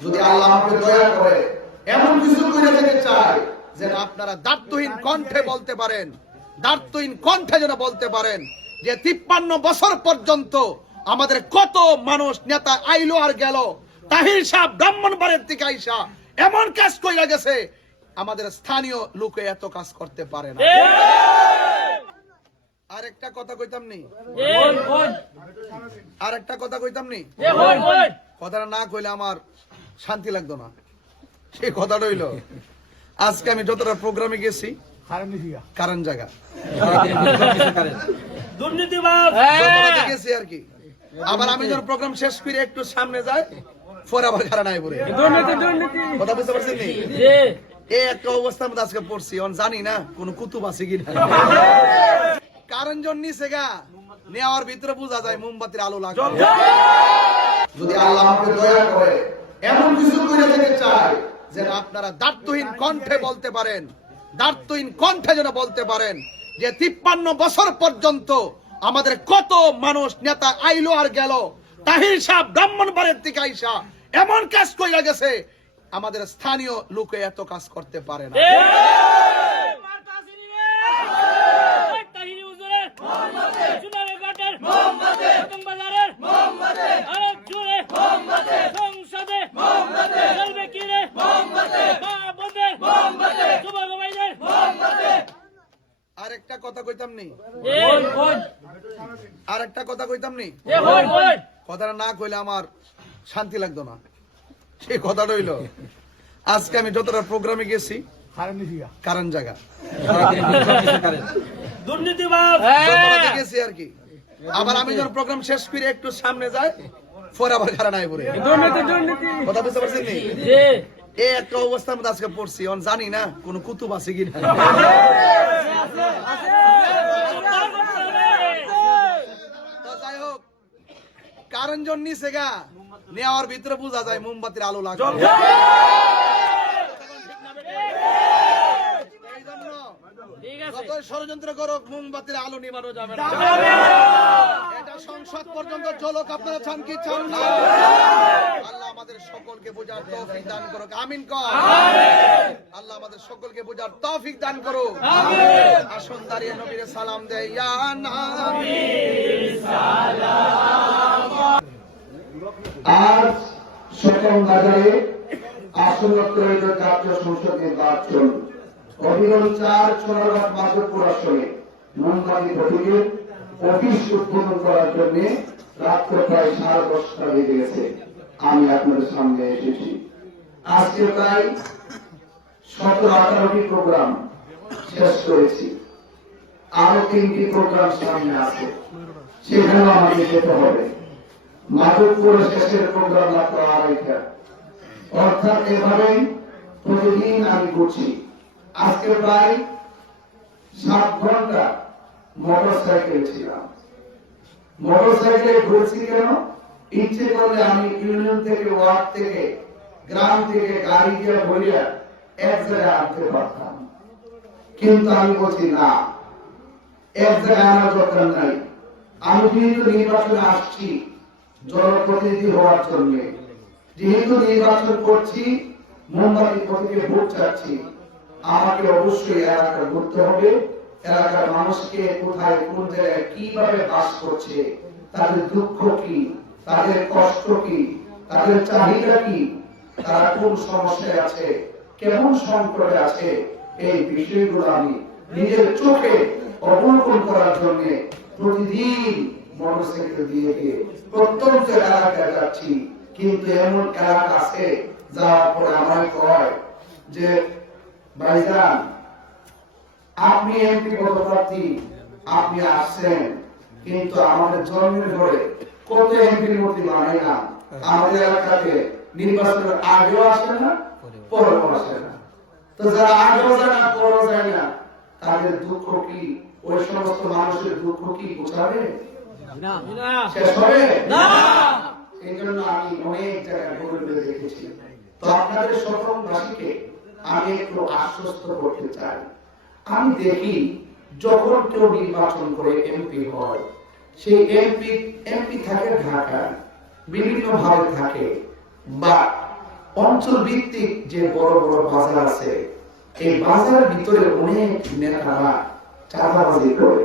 যদি আল্লাহ আমাকে দয়া করে এমন কিছু করে যেতে চাই যেন আপনারা দার্থহীন কণ্ঠে বলতে পারেন দার্থহীন কণ্ঠে যেন বলতে পারেন যে তিপ্পান্ন বছর পর্যন্ত আমাদের কত মানুষ নেতা আইলো আর গেল তাহির সাহ ব্রাহ্মণবাড়ির থেকে আইসা এমন কাজ কইরা গেছে আমাদের স্থানীয় লোকে এত কাজ করতে পারে না। আর একটা কথা কইতাম নি? আর একটা কথা কইতাম নি? কথাটা না কইলে আমার শান্তি লাগতো না। সেই কথাটা হইল আজকে আমি যতটা প্রোগ্রামে গেছি কারণ জায়গা। গেছি আর কি। আবার আমি যখন প্রোগ্রাম শেষ করে একটু সামনে যাই পরে আবার কারণ আই পড়ে। দুর্নীতি দুর্নীতি। কথা বুঝতে পারছেন এই একটা অবস্থার মধ্যে আজকে পড়ছি অন জানি না কোন কুতুব আছে কিনা। কারণ জন নিছে গা নেওয়ার ভিতরে বোঝা যায় মোমবাতির আলো লাগে যদি আল্লাহ দয়া করে এমন কিছু করে যেতে চাই যেন আপনারা দার্থহীন কণ্ঠে বলতে পারেন দার্থহীন কণ্ঠে যেন বলতে পারেন যে তিপ্পান্ন বছর পর্যন্ত আমাদের কত মানুষ নেতা আইলো আর গেল, তাহির সাহ ব্রাহ্মণবাড়ির থেকে আইসা এমন কাজ কইরা গেছে, আমাদের স্থানীয় লোকে এত কাজ করতে পারে না। কথা কইতাম নি? আর একটা কথা কইতাম নি? কথাটা না কইলে আমার শান্তি লাগতো না। সেই কথাটা হইল আজকে আমি যতটা প্রোগ্রামে গেছি কারণ জায়গা। গেছি আর কি। আবার আমি যখন প্রোগ্রাম শেষ করে একটু সামনে যাই পরে আবার কারণ আই পড়ে। দুর্নীতি দুর্নীতি। কথা বুঝতে পারছেন নি? এই একটা অবস্থার মধ্যে আজকে পড়ছি অন জানি না কোন কুতুব আছে কিনা তো যাই হোক জন নিছে গা। নেওয়ার ভিতরে বোঝা যায় মোমবাতির আলো লাগে এই জন্য ঠিক আছে। যতই ষড়যন্ত্র করুক মোমবাতির আলো নিবানো যাবে না। এটা সংসদ পর্যন্ত চলুক আপনারা চান কি চান না? আল্লাহ আমাদের সকলকে বোঝার তৌফিক দান করুক। আমিন কর। আল্লাহ আমাদের সকলকে বোঝার তৌফিক দান করুক। আসুন দাঁড়িয়ে নবীর সালাম দেয় ইয়া আজ সকল বাজারে আসনত্রয়িত জাতীয় সংসদ নির্বাচন অবিরল চার সোনারঘাট মাধবপুর আসনে মোমবাতি প্রতীকের অফিস উদ্বোধন করার জন্য রাত্র প্রায় সাড়ে দশটা বেজে গেছে। আমি আপনাদের সামনে এসেছি। আজকে প্রায় সতেরো আঠারোটি প্রোগ্রাম শেষ করেছি। আরও তিনটি প্রোগ্রাম সামনে আছে। সেখানেও আমাকে যেতে হবে। মাধবপুর শেষের প্রোগ্রাম মাত্র আড়াইটা অর্থাৎ এভাবেই প্রতিদিন আমি করছি আজকে প্রায় সাত ঘণ্টা মোটর সাইকেল ছিলাম। মোটর সাইকেলে ঘুরছি কেন? ইচ্ছে করলে আমি ইউনিয়ন থেকে ওয়ার্ড থেকে, গ্রাম থেকে গাড়ি দিয়ে বলিয়া এক জায়গায় আনতে পারতাম। কিন্তু আমি বলছি, না, এক জায়গায় আনার দরকার নাই। আমি যেহেতু নির্বাচনে আসছি জনপ্রতিনিধি হওয়ার জন্য। যেহেতু নির্বাচন করছি, মোমবাতি প্রতীকে ভোট চাচ্ছি, আমাকে অবশ্যই এলাকা ঘুরতে হবে। এলাকার মানুষকে কোথায়, কোন জায়গায় কীভাবে বাস করছে, তাদের দুঃখ কি, তাদের কষ্ট কি, তাদের চাহিদা কি, তারা কোন সমস্যায় আছে, কেমন সংকটে আছে, এই বিষয়গুলো আমি নিজের চোখে অবলোকন করার জন্য প্রতিদিন মোটরসাইকেল দিয়ে গিয়ে প্রত্যন্ত এলাকায় যাচ্ছি, কিন্তু এমন এলাকা আছে যাওয়ার পরে আমায় কয় যে, ভাইজান, আপনি এমপি পদপ্রার্থী, আপনি আসছেন, কিন্তু আমাদের জন্মের ঘরে কত এমপির মধ্যে বানাই না আমাদের এলাকাতে নির্বাচনের আগেও আসে না, পরেও আসে না। তো যারা আগেও যায় না, পরেও যায় না, তাদের দুঃখ কি? ওই সমস্ত মানুষের দুঃখ কি বোঝাবে? শেষ হবে? না। এই জন্য আমি অনেক জায়গায় ঘুরে ঘুরে দেখেছি। তো আপনাদের সকলবাসীকে আমি একটু আশ্বস্ত করতে চাই। আমি দেখি যখন কেউ নির্বাচন করে এমপি হয় সেই এমপি এমপি থাকে ঢাকা বিভিন্ন ভাবে থাকে বা অঞ্চল ভিত্তিক যে বড় বড় বাজার আছে এই বাজারের ভিতরে অনেক নেতারা চাঁদাবাজি করে।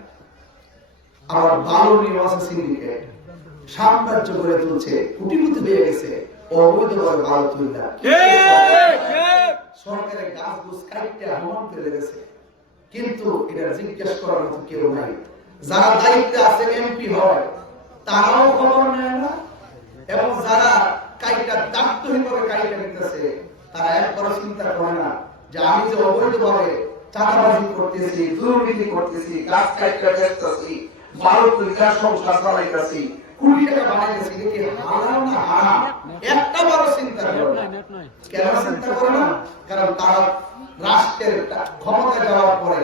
আমার ভালো নিবাস সিন্ডিকেট সাম্রাজ্য গড়ে তুলছে কুটিপুতি হয়ে গেছে অবৈধভাবে ভালো সরকারের গাছ গুছ ফেলে গেছে কিন্তু এটা জিজ্ঞেস করার মতো কেউ নাই। যারা দায়িত্বে আছে এমপি হয় তারাও খবর নেয় না। এবং যারা কাইটা কাইটা নিতেছে তারা চিন্তা করে না যে আমি যে অবৈধভাবে চাঁদাবাজি করতেছি দুর্নীতি করতেছি গাছ কাইটা বেচতেছি ভারত বিকাশ সংস্থা চালাইতেছি কোটি টাকা বানাইতেছি এটা কি হারাম না হারাম একটা বড় চিন্তা করে কেন চিন্তা করে না? কারণ তারা রাষ্ট্রের ক্ষমতা যাওয়ার পরে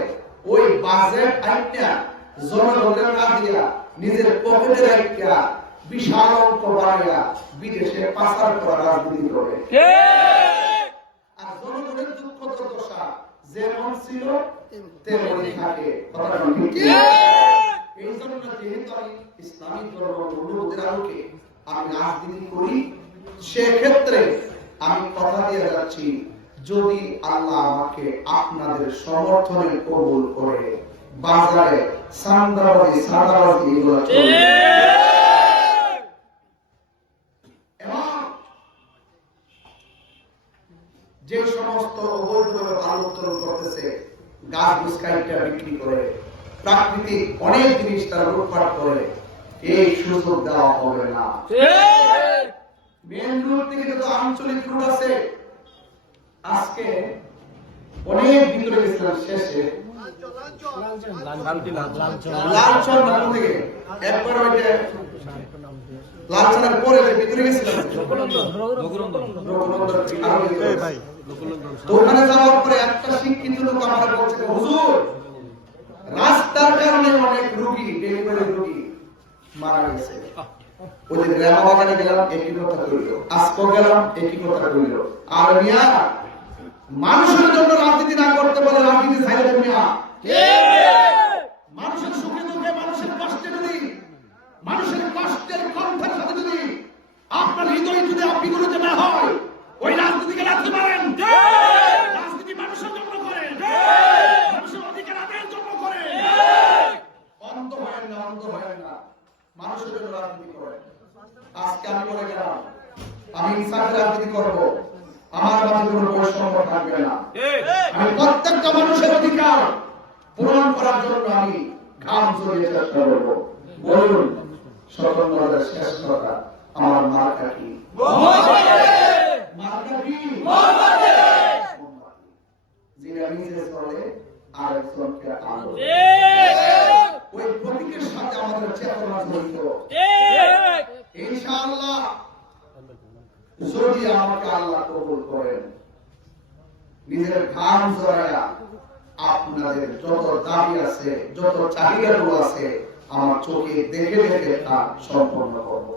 ওই বাজেট আইটা জনগণের না দিয়া নিজের পকেটে রাখিয়া বিশাল অঙ্ক বাড়াইয়া বিদেশে পাচার করা রাজনীতি করে। আর জনগণের দুঃখ দুর্দশা যেমন ছিল তেমনই থাকে। কথাটা ঠিক। অনুরোধের আলোকে আমি রাজনীতি করি, সেক্ষেত্রে আমি কথা দিয়ে যাচ্ছি, যদি আল্লাহ আমাকে আপনাদের সমর্থনে কবুল করে। বাজারে এগুলো যে সমস্ত অবৈধভাবে উত্তোলন করতেছে, গাছ গুসকাইটা বিক্রি করে, প্রাকৃতিক অনেক জিনিস তারা লুটপাট করে। এই সুযোগ দেওয়া হবে না। মেন রোড থেকে যত আঞ্চলিক রুট আছে। আজকে অনেক ভিতরে গেছিলাম শেষে। লালচন নাম থেকে। একবার ওইটা লালচনের পরে ভিতরে গেছিলাম। রঘুনন্দন আরও ভিতরে। তো ওখানে যাওয়ার পরে একটা শিক্ষিত লোক আমার বলছে হুজুর রাস্তার কারণে অনেক রোগী ডেলিভারি রোগী মারা গেছে। ওই যে গ্রাম বাগানে গেলাম একই কথা কইল আজকে গেলাম একই কথা কইল আর মিয়া মানুষের জন্য রাজনীতি না করতে পারে রাজনীতি ছাইলে মিয়া মানুষের সুখে দুঃখে মানুষের কষ্টে যদি মানুষের কষ্টের কণ্ঠের সাথে যদি আপনার হৃদয় যদি আপিগুলোতে না হয় ওই রাজনীতিকে রাখতে পারেন রাজনীতি মানুষের জন্য করেন মানুষের অধিকার আদায়ের জন্য করেন অন্ধ হয় না অন্ধ হয় না মানুষের জন্য রাজনীতি করেন আজকে আমি বলে গেলাম আমি ইনসাফের রাজনীতি করব আমার মাঝে কোনো বৈষম্য থাকবে না। আমি প্রত্যেকটা মানুষের অধিকার পূরণ করার জন্য আমি ঘাম ঝরিয়ে চেষ্টা করব। বলুন সকল মজার শেষ কথা আমার মার্কা কি মার্কা কি যেটা নিজে চলে আরেকজনকে আলো ওই প্রতীকের সাথে আমাদের চেতনা জড়িত ইনশাআল্লাহ যদি আমাকে আল্লাহ কবুল করেন নিজের ঘাম জড়ায়া আপনাদের যত দাবি আছে যত চাহিদাগুলো আছে আমার চোখে দেখে দেখে তা সম্পন্ন করব।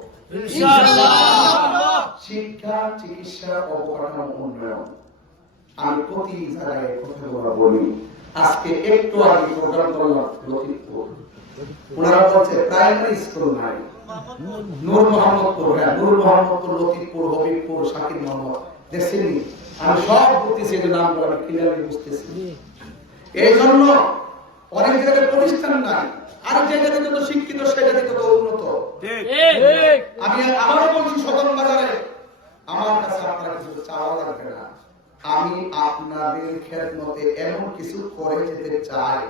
শিক্ষা চিকিৎসা অবকাঠামো উন্নয়ন। আমি প্রতি জায়গায় কথাগুলো বলি। আজকে একটু আগে প্রোগ্রাম করলাম লতিফপুর ওনারা বলছে প্রাইমারি স্কুল নাই। নূর মোহাম্মদপুর হ্যাঁ নূর মোহাম্মদপুর লতিফপুর হবিবপুর শাকির মোহাম্মদ দেখছেনি আমি সব বুঝতেছি এদের নামগুলো আমি ক্লিয়ারলি বুঝতেছি। এই জন্য অনেক জায়গায় প্রতিষ্ঠান নাই আর যে জায়গাতে যত শিক্ষিত সে জায়গাতে তত উন্নত। আমি আবারও বলছি বাজারে আমার কাছে আপনারা কিছু চাওয়া লাগবে না। আমি আপনাদের খেদমতে এমন কিছু করে যেতে চাই।